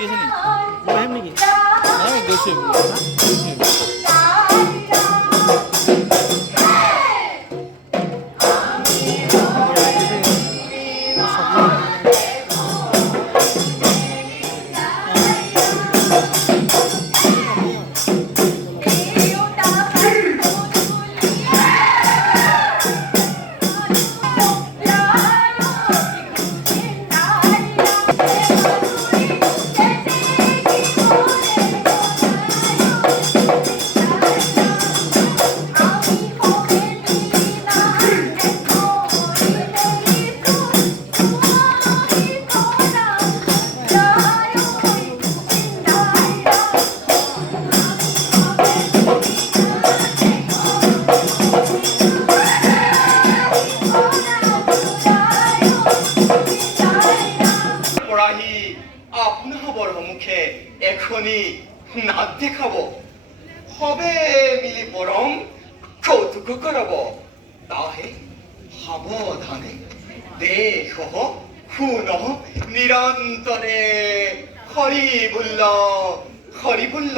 কি আছে নেকি লৈ আহিম নেকি নাই গৈছোঁ এখনি নাচ দেখাব হবে মিলি পরম কৌতুক করব তাহে সাবধানে দেহ শুন নিরন্তরে হরিবুল্ল হরিবুল্ল